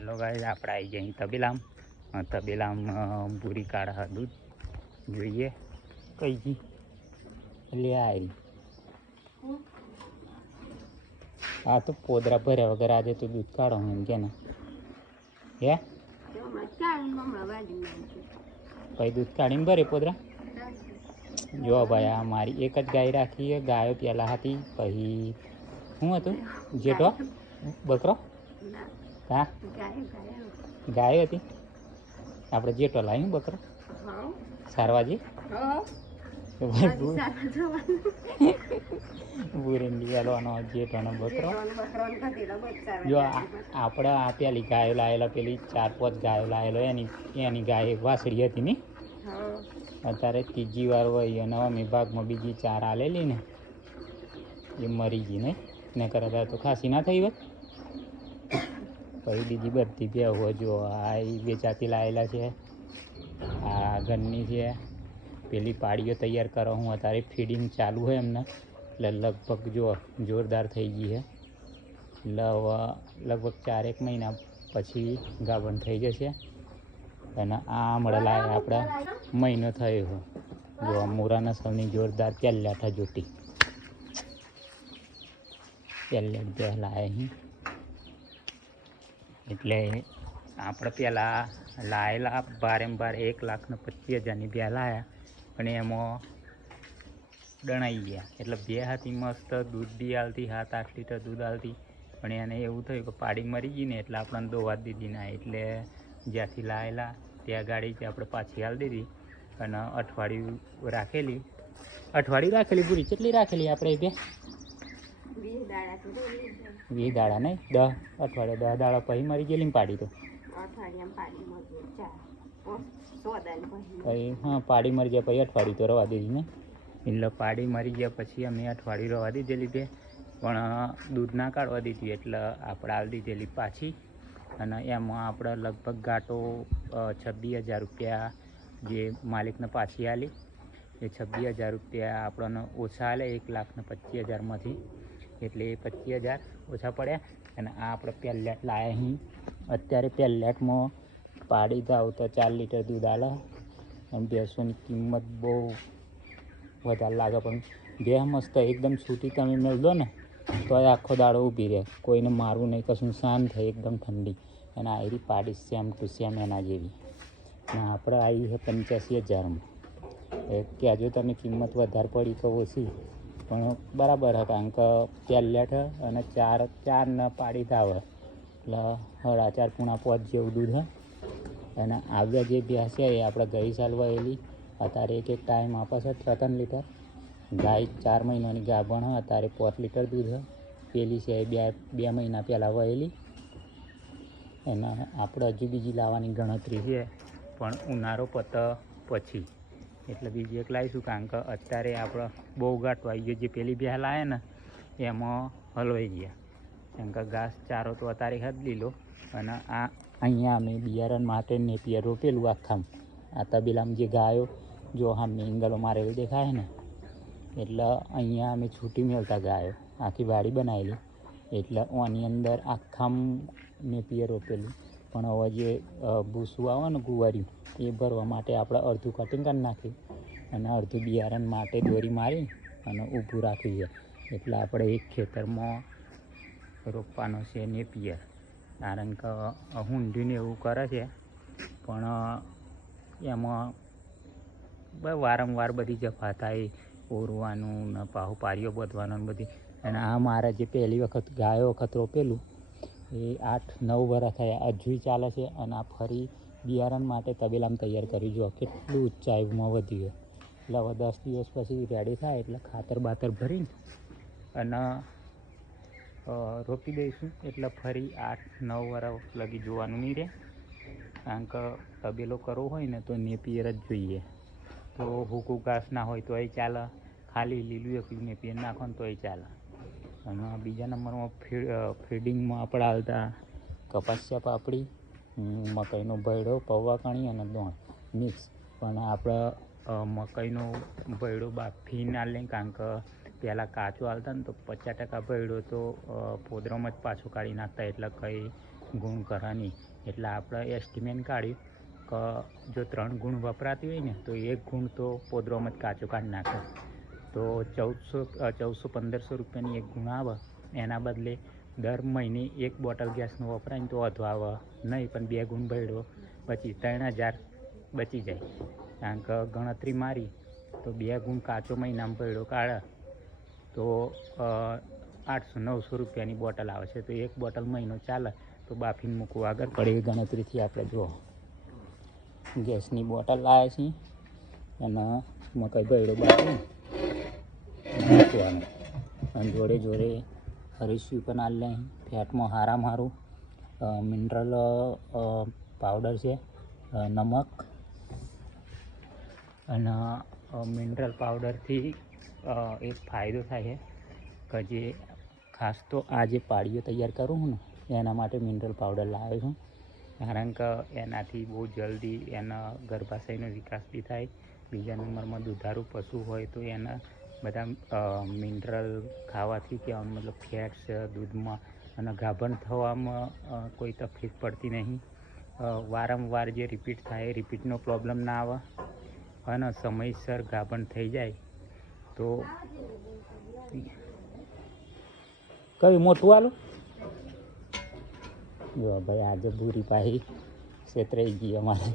Hello guys, આપણે આવી જઈએ તબેલામાં પૂરી કાઢા દૂધ જોઈએ કઈ જી લે આવી આ તો પોદરા ભર્યા વગર આજે તો દૂધ કાઢો એમ કે ને હે પછી દૂધ કાઢીને ભરે પોદરા જો ભાઈ આ મારી એક જ ગાય રાખી ગાયો પહેલાં હતી પછી શું હતું જેઠો બકરો હા ગાય હતી આપણે જેટો લાવી બકરો સારવાજી બુરેન્ડી વાળવાનો જેટોનો બકરો જો આપણે આ પેલી ગાયો લાવેલા પેલી 4-5 ગાયો લાવેલો એની ગાય વાસળી હતી ને અત્યારે ત્રીજી વાર હોય અને અમે ભાગમાં બીજી 4 આલેલી ને એ મરી ગઈ ને કરતા તો ખાસી ના થઈ હોત પછી બીજી બધી ભેહો જો આ વેચાતી લાવેલા છે આ ઘરની છે પેલી પાડીઓ તૈયાર કરો હું અત્યારે ફીડિંગ ચાલુ હોય એમને એટલે લગભગ જો જોરદાર થઈ ગઈ છે લગભગ 4-1 મહિના પછી ગાભણ થઈ જશે અને આ મળેલા આપણે મહિનો થયો જો મોરા નસલની જોરદાર પહેલાઠા જોટી પહેલેટ પહેલાં અહીં એટલે આપણે પહેલાં લાવેલા બારેમ્બાર 1,25,000ની બે લાવ્યા પણ એમાં દણાઈ ગયા એટલે બે હતી મસ્ત દૂધ બી આલતી 7-8 લીટર દૂધ આલતી પણ એને એવું થયું કે પાડી મરી ગઈ ને એટલે આપણને દોવા દીધી ના એટલે જ્યાંથી લાવેલા ત્યાં ગાડી આપણે પાછી હાલ દીધી અને અઠવાડિયું રાખેલી પૂરી કેટલી રાખેલી આપણે બે 20 દાડા નહીં 10 અઠવાડિયા 10 દાડા પછી મરી ગયેલી પાડી તો પછી હા પાડી મરી ગયા પછી અઠવાડિયું તો રવા દીધી ને એટલે પાડી મરી ગયા પછી અમે અઠવાડિયું રવા દીધેલી બે પણ દૂધ ના કાઢવા દીધી એટલે આપણે આલ દીધેલી પાછી અને એમાં આપણે લગભગ ગાંટો 26,000 રૂપિયા જે માલિકને પાછી આલી એ 26,000 રૂપિયા આપણને ઓછા આલે 1,25,000માંથી એટલે 25,000 ઓછા પડ્યા અને આ આપણે પહેલેટ લાવ્યા અહીં અત્યારે પહેલેટમાં પાડી જાવ તો 4 લીટર દૂધ આલે અને ભેંસોની કિંમત બહુ વધારે લાગે પણ બે મસ્ત એકદમ છૂટી તમે મેળ દો ને તો આખો દાડો ઊભી રહે કોઈને મારવું નહીં કશું શાંત થાય એકદમ ઠંડી અને આયરી પાડી સેમ ટુ સેમ એના જેવી અને આપણે આવી છે 85,000માં કહેજો તમે કિંમત વધારે પડી તો ઓછી પણ બરાબર છે કારણ કે પહેલેટ અને 4 પાડી થાવ એટલે 4.5 જેવું દૂધ છે અને આવ્યા જે ભેંસ છે એ આપણે ગઈ સાલ વહેલી અત્યારે એક ટાઈમ આપે છે 3 લીટર ગાય 4 મહિનાની ગાભણ હોય અત્યારે 5 લીટર દૂધ છે પેલી છે 2 મહિના પહેલાં વહેલી અને આપણે હજુ બીજી લાવવાની ગણતરી છે પણ ઉનાળો પછી એટલે બીજી એક લાવીશું કારણ કે અત્યારે આપણે બહુ ઘાટો આવી ગયો જે પેલી બે લાવે ને એમાં હલવાઈ ગયા કારણ કે ઘાસ ચારો તો અત્યારે હદ લીલો અને આ અહીંયા અમે બિયારણ માટે નેપિયર રોપેલું આખામ આ તબેલામાં જે ગાયો જો હા મેંગલો મારેલું દેખાય ને એટલે અહીંયા અમે છૂટી મેળતા ગાયો આખી વાડી બનાવેલી એટલે આની અંદર આખામ નેપિયર રોપેલું પણ હવે જે ભૂસું આવે ને ગુવાર્યું એ ભરવા માટે આપણે અડધું કટિંગ કરી નાખ્યું અને અડધું બિયારણ માટે દોરી મારી અને ઊભું રાખ્યું છે એટલે આપણે એક ખેતરમાં રોપવાનો છે નેપિયર કારણ કે હુંડીને એવું કરે છે પણ એમાં વારંવાર બધી જફા થાય ઓરવાનું ને પાહુ પારીઓ બધવાનું બધી અને આ મારે જે પહેલી વખત ગાયો વખત રોપેલું એ 8-9 વર્ષ થયા હજુ ચાલે છે અને આ ફરી બિયારણ માટે તબેલામાં તૈયાર કરી જો કેટલું ઊંચાઈમાં વધ્યું એટલે હવે 10 દિવસ પછી રેડી થાય એટલે ખાતર બાતર ભરીને અને રોપી દઈશું એટલે ફરી 8-9 વર્ષ લગી જોવાનું નહીં રહે કારણ કે તબેલો કરવો હોય ને તો નેપિયર જ જોઈએ તો હૂકું ઘાસ ના હોય તો એ ચાલે ખાલી લીલું એકલું નેપિયર નાખો ને તો એ ચાલે અને બીજા નંબરમાં ફીડિંગમાં આપણે હાલતા કપાસિયા પાપડી મકાઈનો ભયડો પૌવા કણી અને દોણ મિક્સ પણ આપણે મકાઈનો ભયડો બાફી ના લઈએ કારણ કે પહેલાં કાચો હાલતા ને તો 50% ભયડો તો પોદરામાં જ પાછો કાઢી નાખતા એટલે કંઈ ગુણ કરવાની. એટલે આપણે એસ્ટિમેટ કાઢ્યું કે જો 3 ગુણ વપરાતી હોય ને તો 1 ગુણ તો પોદરોમાં જ કાચો કાઢી નાખે. તો 1400-1500 રૂપિયાની 1 ગુણ આવે. એના બદલે દર મહિને 1 બોટલ ગેસનો વપરાય ને તો વધુ આવે નહીં, પણ 2 ગુણ ભેળો પછી 3000 બચી જાય. કારણ કે ગણતરી મારી તો 2 ગુણ કાચો મહિનામાં ભેળો કાઢે તો 800-900 રૂપિયાની બોટલ આવે છે. તો 1 બોટલ મહિનો ચાલે તો બાફીને મૂકવું આગળ પડે એ ગણતરીથી આપણે જુઓ ગેસની બોટલ લાવ્યા છીએ અને મકાઈ ભેળો બાફી મૂકવાનું. અને જોડે જોડે હરીસ્યું પણ આલે અહીં ફેટમાં સારું મિનરલ પાવડર છે, નમક. અને મિનરલ પાવડરથી એક ફાયદો થાય છે કે જે ખાસ તો આ જે પાડીઓ તૈયાર કરું છું ને એના માટે મિનરલ પાવડર લાવ્યો છું. કારણ કે એનાથી બહુ જલ્દી એના ગર્ભાશયનો વિકાસ બી થાય. બીજા નંબરમાં દુધારું પશુ હોય તો એના બધા મિનરલ ખાવાથી કહેવાનો મતલબ ફેટ્સ દૂધમાં અને ગાભણ થવામાં કોઈ તકલીફ પડતી નહીં. વારંવાર જે રિપીટ થાય રિપીટનો પ્રોબ્લેમ ના આવે અને સમયસર ગાભણ થઈ જાય. તો કયું મોટું આલું જો ભાઈ આજે ભૂરી પાહી છેતરાઈ ગઈ. અમારે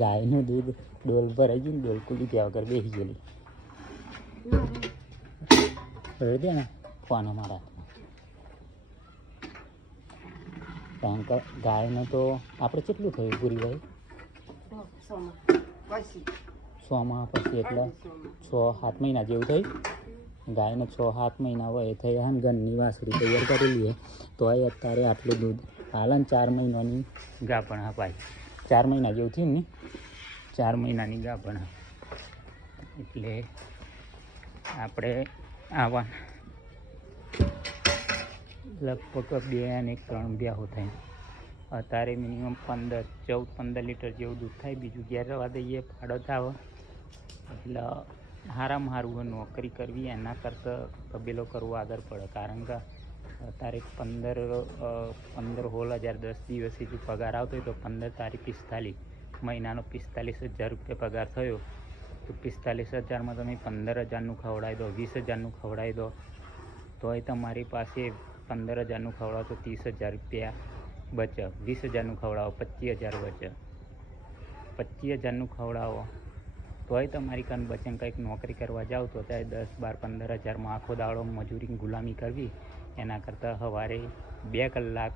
ગાયનું દૂધ ડોલ ભરાઈ ગયું ને ડોલ ખુલ્લી ત્યાં વગર બેસી ગયેલી. દે ને ફોન અમારા કારણ કે ગાયનું તો આપણે કેટલું થયું પૂરીભાઈ 6 માહ પછી એટલે 6-7 મહિના જેવું થયું. ગાયને 6-7 મહિના હોય થઈ હા ને ઘરની વાસળી તૈયાર કરેલી તો અત્યારે આટલું દૂધ હાલ 4 મહિનાની ગાભણ અપાય. 4 મહિના જેવું થયું ને 4 મહિનાની ગાભણ. એટલે આપણે આવા લગભગ 2 અને 3 બ્યાહો થાય. અત્યારે મિનિમમ 14-15 લીટર જેવું દૂધ થાય. બીજું ઘેર રવા દઈએ ફાળો થાવ. એટલે સારામાં સારું નોકરી કરવી એના કરતાં તબેલો કરવો આગળ પડે. કારણ કે અત્યારે 15-16 હજાર 10 દિવસે જો પગાર આવતો હોય તો 15 તારીખ 45 મહિનાનો 45,000 રૂપિયા પગાર થયો. તો 45,000માં તમે 15,000નું ખવડાવી દો, 20,000નું ખવડાવી દો તોય તમારી પાસે 15,000નું ખવડાવો તો 30,000 રૂપિયા બચે. 20,000નું ખવડાવો 25,000 બચે. 25,000નું ખવડાવો તોય તમારી કાન બચે. કંઈક નોકરી કરવા જાઓ તો ત્યારે 10-12-15,000માં આખો દાડો મજૂરી ગુલામી કરવી એના કરતાં સવારે 2 કલાક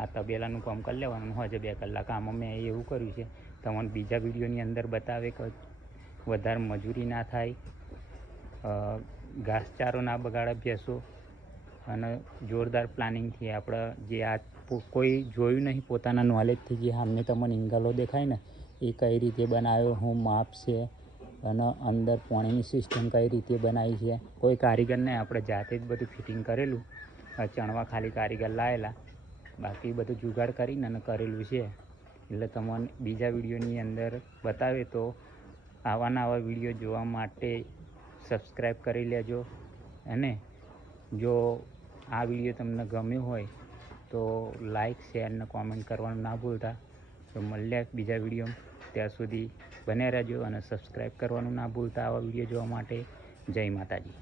આ તબેલાનું કામ કરી લેવાનું હોય છે. 2 કલાક આમાં મેં એવું કર્યું છે તમને બીજા વિડીયોની અંદર બતાવે કે વધારે મજૂરી ના થાય, ઘાસચારો ના બગાડે ભેંસો. અને જોરદાર પ્લાનિંગથી આપણે જે આ કોઈ જોયું નહીં પોતાના નોલેજથી જે સામે તમને ઇંગલો દેખાય ને એ કઈ રીતે બનાવ્યો, હું માપ છે અને અંદર પાણીની સિસ્ટમ કઈ રીતે બનાવી છે. કોઈ કારીગરને આપણે જાતે જ બધું ફિટિંગ કરેલું. ચણવા ખાલી કારીગર લાવેલા, બાકી બધું જુગાડ કરીને અને કરેલું છે. એટલે તમને બીજા વિડીયોની અંદર બતાવે તો આવા વિડીયો જોવા માટે સબસ્ક્રાઈબ કરી લેજો. અને જો આ વિડીયો તમને ગમ્યો હોય તો લાઈક શેર અને કોમેન્ટ કરવાનું ના ભૂલતા. તો મળ્યા બીજા વિડીયો, ત્યાં સુધી બન્યા રહેજો અને સબસ્ક્રાઈબ કરવાનું ના ભૂલતા આવા વિડીયો જોવા માટે. જય માતાજી.